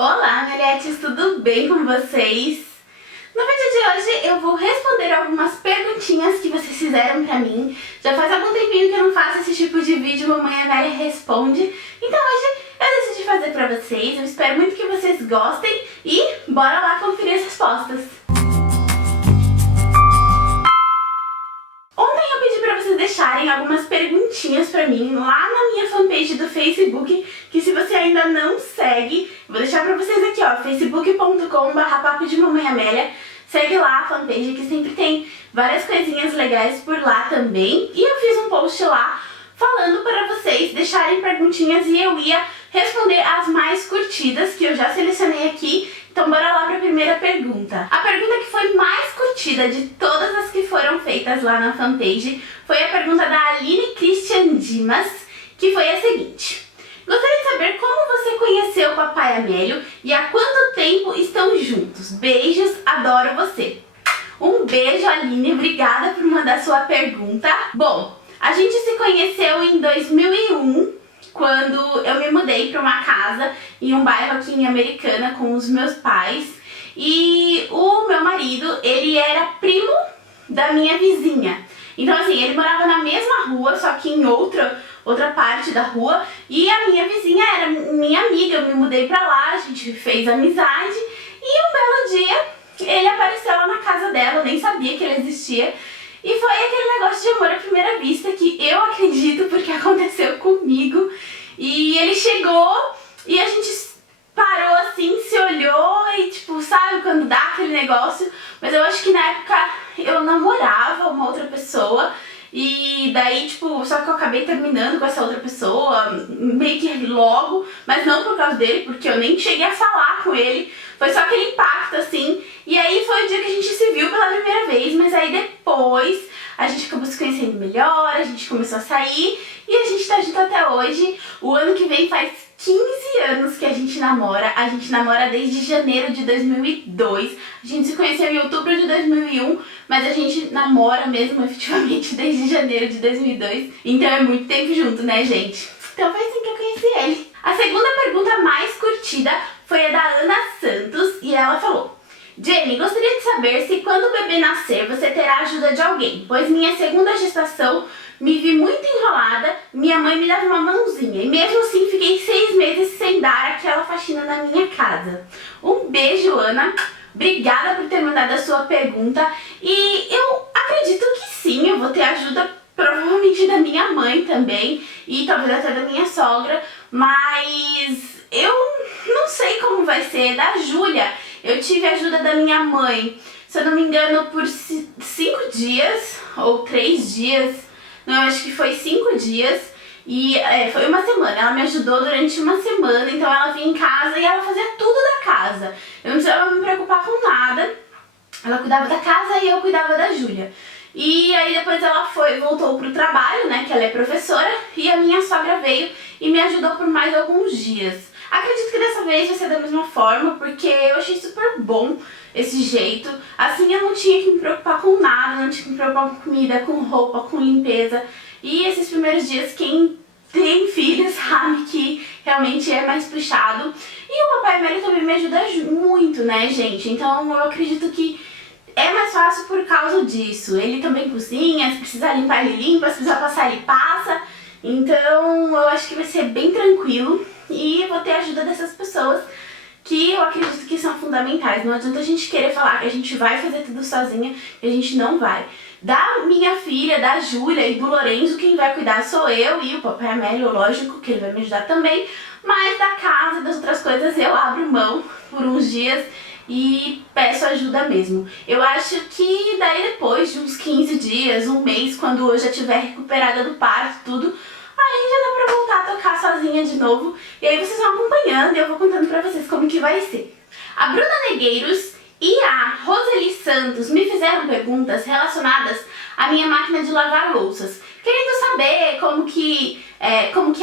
Olá, Melhetes, tudo bem com vocês? No vídeo de hoje eu vou responder algumas perguntinhas que vocês fizeram pra mim. Já faz algum tempinho que eu não faço esse tipo de vídeo, Mamãe Amélia Responde. Então hoje eu decidi fazer pra vocês, eu espero muito que vocês gostem e bora lá conferir as respostas. Ontem eu pedi pra vocês deixarem algumas perguntinhas pra mim lá na minha fanpage do Facebook, que se você ainda não segue, vou deixar pra vocês aqui, ó, facebook.com/papo de Mamãe Amélia. Segue lá a fanpage que sempre tem várias coisinhas legais por lá também. E eu fiz um post lá falando para vocês deixarem perguntinhas e eu ia responder as mais curtidas, que eu já selecionei aqui. Então bora lá para a primeira pergunta. A pergunta que foi mais curtida de todas as que foram feitas lá na fanpage foi a pergunta da Aline Christian Dimas, que foi a seguinte: gostaria de saber como você conheceu o Papai Amélio e há quanto tempo estão juntos? Beijos, adoro você. Um beijo, Aline, obrigada por mandar sua pergunta. Bom, a gente se conheceu em 2001, quando eu me mudei para uma casa em um bairro aqui em Americana com os meus pais. E o meu marido, ele era primo da minha vizinha. Então assim, ele morava na mesma rua, só que em outra parte da rua. E a minha vizinha era minha amiga, eu me mudei pra lá, a gente fez amizade. E um belo dia, ele apareceu lá na casa dela, eu nem sabia que ele existia. E foi aquele negócio de amor à primeira vista que eu acredito porque aconteceu comigo. E ele chegou e a gente parou assim, se olhou e tipo, sabe quando dá aquele negócio? Mas eu acho que na época eu namorava uma outra pessoa. E daí, tipo, só que eu acabei terminando com essa outra pessoa, meio que logo, mas não por causa dele, porque eu nem cheguei a falar com ele. Foi só aquele impacto, assim. E aí foi o dia que a gente se viu pela primeira vez, mas aí depois a gente acabou se conhecendo melhor, a gente começou a sair e a gente tá junto até hoje. O ano que vem faz 15 anos que a gente namora desde janeiro de 2002. A gente se conheceu em outubro de 2001, mas a gente namora mesmo efetivamente desde janeiro de 2002. Então é muito tempo junto, né, gente? Então foi assim que eu conheci ele. A segunda pergunta mais curtida foi a da Ana Santos e ela falou: Jenny, gostaria de saber se quando o bebê nascer você terá a ajuda de alguém, pois minha segunda gestação me vi muito enrolada, minha mãe me dava uma mãozinha e mesmo assim fiquei 6 meses sem dar aquela faxina na minha casa. Um beijo, Ana, obrigada por ter mandado a sua pergunta e eu acredito que sim, eu vou ter ajuda provavelmente da minha mãe também e talvez até da minha sogra, mas eu não sei como vai ser da Júlia. Eu tive a ajuda da minha mãe, se eu não me engano, por 5 dias ou 3 dias. Não, acho que foi 5 dias e foi uma semana. Ela me ajudou durante uma semana, então ela vinha em casa e ela fazia tudo da casa. Eu não precisava me preocupar com nada. Ela cuidava da casa e eu cuidava da Júlia. E aí depois ela voltou pro trabalho, né, que ela é professora, e a minha sogra veio e me ajudou por mais alguns dias. Acredito que dessa vez vai ser da mesma forma, porque eu achei super bom esse jeito. Assim eu não tinha que me preocupar com nada, não tinha que me preocupar com comida, com roupa, com limpeza. E esses primeiros dias, quem tem filhos sabe que realmente é mais puxado. E o Papai Amélio também me ajuda muito, né, gente? Então eu acredito que é mais fácil por causa disso. Ele também cozinha, se precisar limpar ele limpa, se precisar passar ele passa. Então eu acho que vai ser bem tranquilo e vou ter a ajuda dessas pessoas que eu acredito que são fundamentais. Não adianta a gente querer falar que a gente vai fazer tudo sozinha e a gente não vai. Da minha filha, da Júlia e do Lorenzo, quem vai cuidar sou eu e o Papai Amélio, lógico que ele vai me ajudar também. Mas da casa, das outras coisas, eu abro mão por uns dias e peço ajuda mesmo. Eu acho que daí depois de uns 15 dias, um mês, quando eu já estiver recuperada do parto, tudo, aí já dá pra voltar a tocar sozinha de novo. E aí vocês vão acompanhando e eu vou contando pra vocês como que vai ser. A Bruna Negueiros e a Roseli Santos me fizeram perguntas relacionadas à minha máquina de lavar louças, querendo saber como que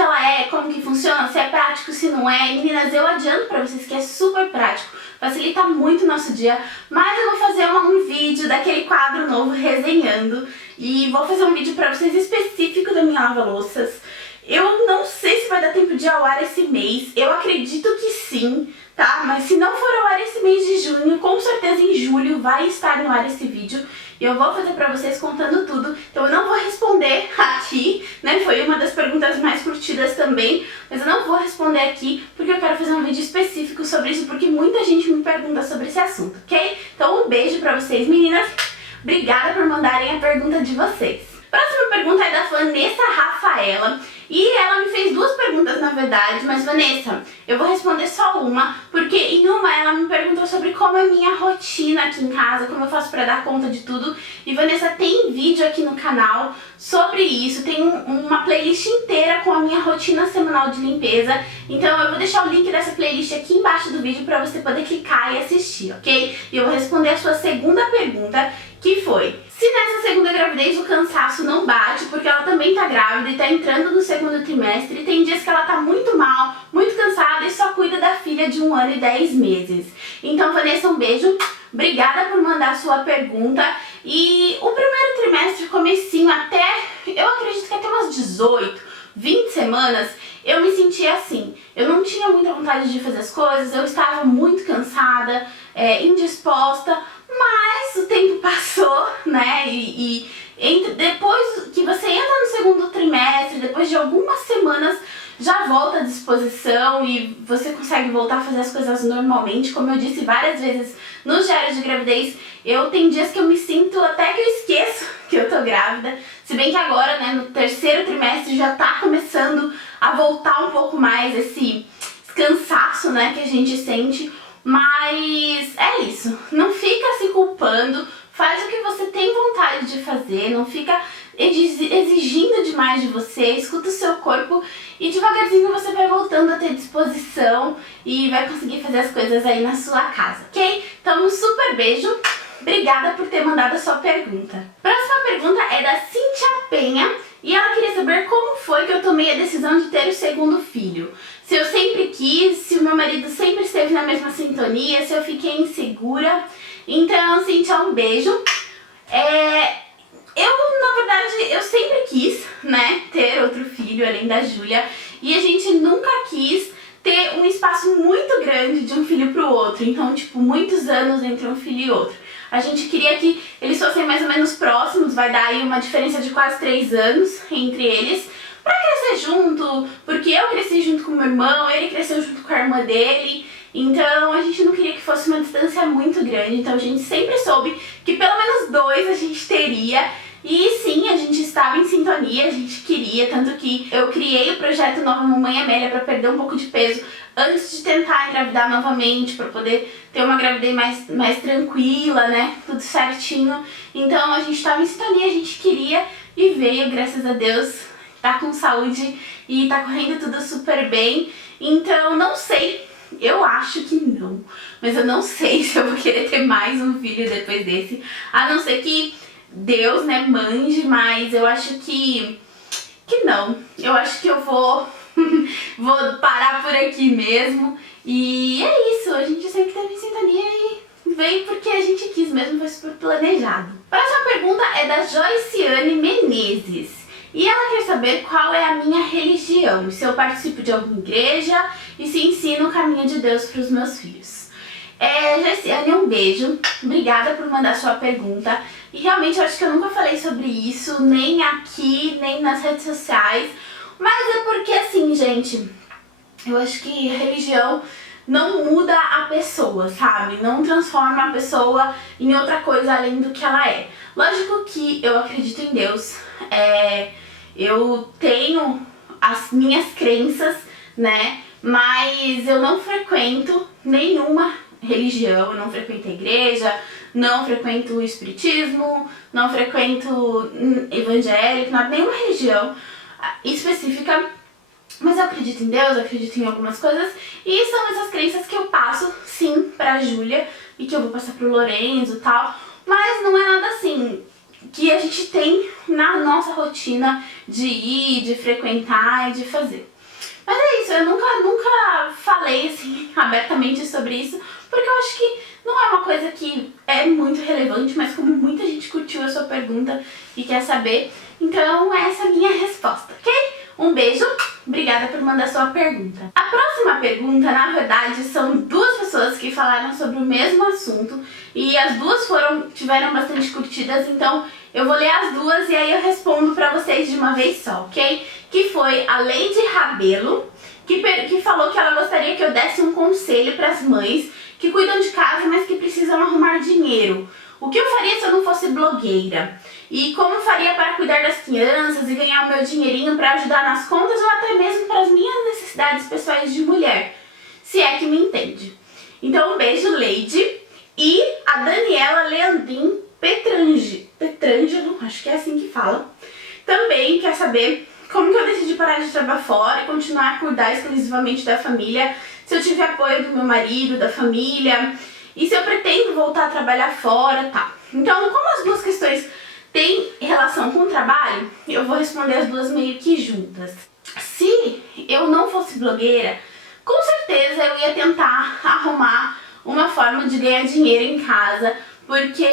ela é, como que funciona, se é prático, se não é. Meninas, eu adianto pra vocês que é super prático, facilita muito o nosso dia, mas eu vou fazer um vídeo daquele quadro novo resenhando e vou fazer um vídeo pra vocês específico da minha lava-louças. Eu não sei se vai dar tempo de ao ar esse mês, eu acredito que sim, tá? Mas se não for ao ar esse mês de junho, com certeza em julho vai estar no ar esse vídeo. E eu vou fazer pra vocês contando tudo, então eu não vou responder aqui, né? Foi uma das perguntas mais curtidas também, mas eu não vou responder aqui porque eu quero fazer um vídeo específico sobre isso, porque muita gente me pergunta sobre esse assunto, ok? Então um beijo pra vocês, meninas. Obrigada por mandarem a pergunta de vocês. Próxima pergunta é da Vanessa Rafaela. E ela me fez duas perguntas, na verdade, mas Vanessa, eu vou responder só uma, porque em uma ela me perguntou sobre como é a minha rotina aqui em casa, como eu faço pra dar conta de tudo. E Vanessa, tem vídeo aqui no canal sobre isso, tem uma playlist inteira com a minha rotina semanal de limpeza. Então eu vou deixar o link dessa playlist aqui embaixo do vídeo pra você poder clicar e assistir, ok? E eu vou responder a sua segunda pergunta, que foi: se nessa segunda gravidez o cansaço não bate, porque ela também tá grávida e tá entrando no segundo trimestre, e tem dias que ela tá muito mal, muito cansada e só cuida da filha de 1 ano e 10 meses. Então, Vanessa, um beijo. Obrigada por mandar a sua pergunta. E o primeiro trimestre, comecinho até, eu acredito que até umas 18, 20 semanas, eu me sentia assim. Eu não tinha muita vontade de fazer as coisas, eu estava muito cansada, indisposta, mas o tempo passou, né? Depois que você entra no segundo trimestre, depois de algumas semanas, já volta à disposição e você consegue voltar a fazer as coisas normalmente. Como eu disse várias vezes nos diários de gravidez, tem dias que eu me sinto até que eu esqueço que eu tô grávida. Se bem que agora, né, no terceiro trimestre já tá começando a voltar um pouco mais esse cansaço, né, que a gente sente. Mas é isso, não fica se culpando, faz o que você tem vontade de fazer, não fica exigindo demais de você, escuta o seu corpo e devagarzinho você vai voltando a ter disposição e vai conseguir fazer as coisas aí na sua casa, ok? Então um super beijo, obrigada por ter mandado a sua pergunta. Próxima pergunta é da Cíntia Penha e ela queria saber como foi que eu tomei a decisão de ter o segundo filho. Se eu sempre quis, se o meu marido sempre esteve na mesma sintonia, se eu fiquei insegura. Então, Cíntia, um beijo. Na verdade, eu sempre quis, né, ter outro filho além da Júlia. E a gente nunca quis ter um espaço muito grande de um filho pro outro. Então, tipo, muitos anos entre um filho e outro. A gente queria que eles fossem mais ou menos próximos, vai dar aí uma diferença de quase 3 anos entre eles, pra crescer junto, porque eu cresci junto com meu irmão, ele cresceu junto com a irmã dele, então a gente não queria que fosse uma distância muito grande, então a gente sempre soube que pelo menos 2 a gente teria. E sim, a gente estava em sintonia, a gente queria, tanto que eu criei o projeto Nova Mamãe Amélia para perder um pouco de peso antes de tentar engravidar novamente, para poder ter uma gravidez mais tranquila, né, tudo certinho. Então a gente estava em sintonia, a gente queria e veio, graças a Deus, tá com saúde e tá correndo tudo super bem. Então não sei, eu acho que não, mas eu não sei se eu vou querer ter mais um filho depois desse, a não ser que Deus, né, mande, mas eu acho que não. Eu acho que eu vou parar por aqui mesmo. E é isso, a gente sempre teve em sintonia e veio porque a gente quis mesmo, foi super planejado. Próxima pergunta é da Joyciane Menezes. E ela quer saber qual é a minha religião, se eu participo de alguma igreja e se ensino o caminho de Deus para os meus filhos. Joyciane, um beijo, obrigada por mandar sua pergunta. E realmente eu acho que eu nunca falei sobre isso, nem aqui, nem nas redes sociais. Mas é porque assim, gente, eu acho que religião não muda a pessoa, sabe? Não transforma a pessoa em outra coisa além do que ela é. Lógico que eu acredito em Deus, eu tenho as minhas crenças, né? Mas eu não frequento nenhuma religião, eu não frequento a igreja, não frequento o espiritismo, não frequento evangélico, nenhuma religião específica, mas eu acredito em Deus, eu acredito em algumas coisas e são essas crenças que eu passo sim pra Júlia e que eu vou passar pro Lorenzo e tal, mas não é nada assim que a gente tem na nossa rotina de ir, de frequentar e de fazer. Mas é isso, eu nunca falei assim abertamente sobre isso, porque eu acho que não é uma coisa que é muito relevante, mas como muita gente curtiu a sua pergunta e quer saber, então essa é a minha resposta, ok? Um beijo, obrigada por mandar sua pergunta. A próxima pergunta, na verdade, são duas pessoas que falaram sobre o mesmo assunto e as duas tiveram bastante curtidas, então eu vou ler as duas e aí eu respondo pra vocês de uma vez só, ok? Que foi a Lady Rabelo, que falou que ela gostaria que eu desse um conselho para as mães que cuidam de casa, mas que precisam arrumar dinheiro. O que eu faria se eu não fosse blogueira? E como faria para cuidar das crianças e ganhar o meu dinheirinho para ajudar nas contas ou até mesmo para as minhas necessidades pessoais de mulher? Se é que me entende. Então um beijo, Lady. E a Daniela Leandrin Petrangelo, acho que é assim que fala, também quer saber como que eu decidi parar de trabalhar fora e continuar a cuidar exclusivamente da família, se eu tive apoio do meu marido, da família, e se eu pretendo voltar a trabalhar fora, tá. Então, como as duas questões têm relação com o trabalho, eu vou responder as duas meio que juntas. Se eu não fosse blogueira, com certeza eu ia tentar arrumar uma forma de ganhar dinheiro em casa, porque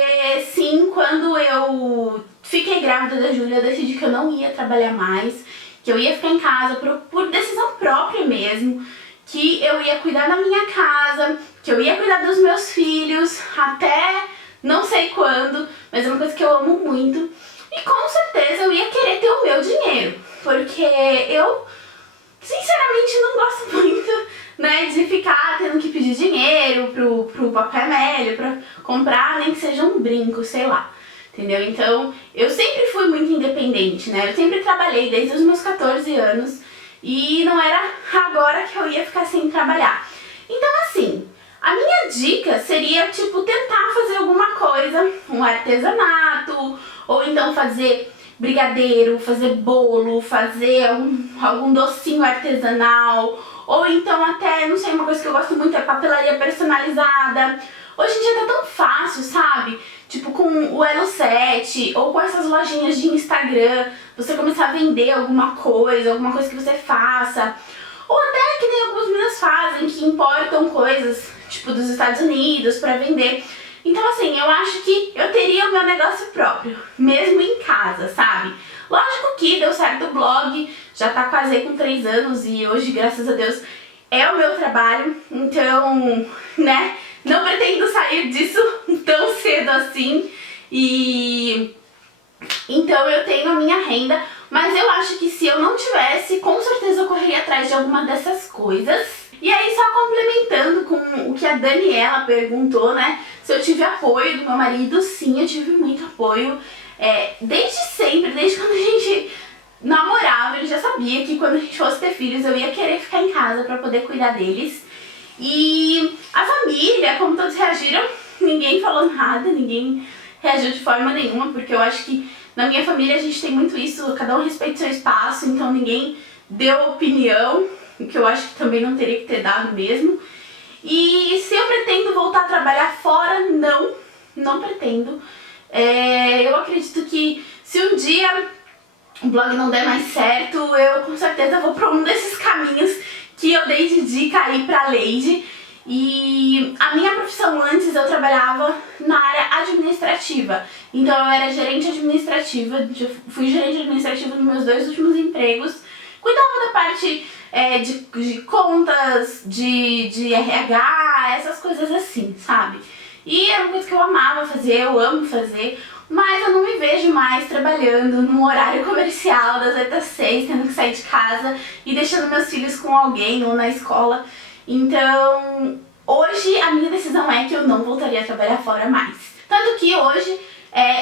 sim, quando eu fiquei grávida da Júlia, eu decidi que eu não ia trabalhar mais, que eu ia ficar em casa por decisão própria mesmo, que eu ia cuidar da minha casa, que eu ia cuidar dos meus filhos, até não sei quando, mas é uma coisa que eu amo muito. E com certeza eu ia querer ter o meu dinheiro, porque eu sinceramente não gosto muito, né, de ficar tendo que pedir dinheiro pro Papai Amélia, pra comprar nem que seja um brinco, sei lá. Entendeu? Então, eu sempre fui muito independente, né? Eu sempre trabalhei desde os meus 14 anos e não era agora que eu ia ficar sem trabalhar. Então, assim, a minha dica seria, tipo, tentar fazer alguma coisa, um artesanato, ou então fazer brigadeiro, fazer bolo, fazer algum docinho artesanal, ou então até, não sei, uma coisa que eu gosto muito é papelaria personalizada. Hoje em dia tá tão fácil, sabe? Tipo com o Elo7 ou com essas lojinhas de Instagram, você começar a vender alguma coisa que você faça. Ou até que nem algumas meninas fazem, que importam coisas, tipo dos Estados Unidos pra vender. Então assim, eu acho que eu teria o meu negócio próprio, mesmo em casa, sabe? Lógico que deu certo o blog, já tá quase aí com 3 anos e hoje, graças a Deus, é o meu trabalho. Então, né, não pretendo sair disso tão cedo assim. E então eu tenho a minha renda, mas eu acho que se eu não tivesse, com certeza eu correria atrás de alguma dessas coisas. E aí, só complementando com o que a Daniela perguntou, né, se eu tive apoio do meu marido, sim, eu tive muito apoio. Desde sempre, desde quando a gente namorava, ele já sabia que quando a gente fosse ter filhos eu ia querer ficar em casa pra poder cuidar deles. E a família, como todos reagiram, ninguém falou nada, ninguém reagiu de forma nenhuma, porque eu acho que na minha família a gente tem muito isso, cada um respeita o seu espaço, então ninguém deu opinião, o que eu acho que também não teria que ter dado mesmo. E se eu pretendo voltar a trabalhar fora, não pretendo. Eu acredito que se um dia o blog não der mais certo, eu com certeza vou para um desses caminhos que eu dei de dica aí pra Lady. E a minha profissão antes, eu trabalhava na área administrativa. Então eu era gerente administrativa, fui gerente administrativa nos meus 2 últimos empregos. Cuidava da parte de contas, de RH, essas coisas assim, sabe? E era uma coisa que eu amava fazer, eu amo fazer, mas eu não me vejo mais trabalhando num horário comercial das 8 às 6, tendo que sair de casa e deixando meus filhos com alguém ou na escola. Então, hoje a minha decisão é que eu não voltaria a trabalhar fora mais. Tanto que hoje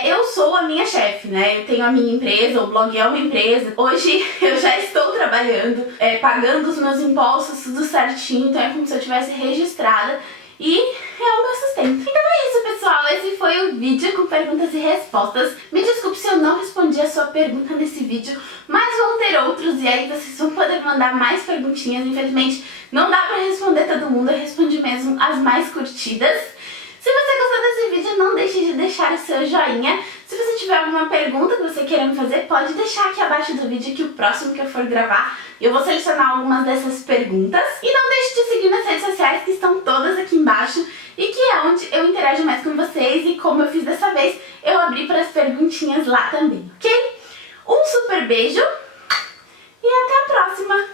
eu sou a minha chefe, né? Eu tenho a minha empresa, o blog é uma empresa. Hoje eu já estou trabalhando, pagando os meus impostos, tudo certinho, então é como se eu estivesse registrada. E é o meu sustento. Então é isso, pessoal. Esse foi o vídeo com perguntas e respostas. Me desculpe se eu não respondi a sua pergunta nesse vídeo, mas vão ter outros e aí vocês vão poder mandar mais perguntinhas. Infelizmente, não dá pra responder todo mundo. Eu respondi mesmo as mais curtidas. Se você gostou desse vídeo, não deixe de deixar o seu joinha. Se você tiver alguma pergunta que você queira me fazer, pode deixar aqui abaixo do vídeo que o próximo que eu for gravar, eu vou selecionar algumas dessas perguntas. E não deixe de seguir nas redes sociais que estão todas aqui embaixo e que é onde eu interajo mais com vocês e como eu fiz dessa vez, eu abri para as perguntinhas lá também, ok? Um super beijo e até a próxima!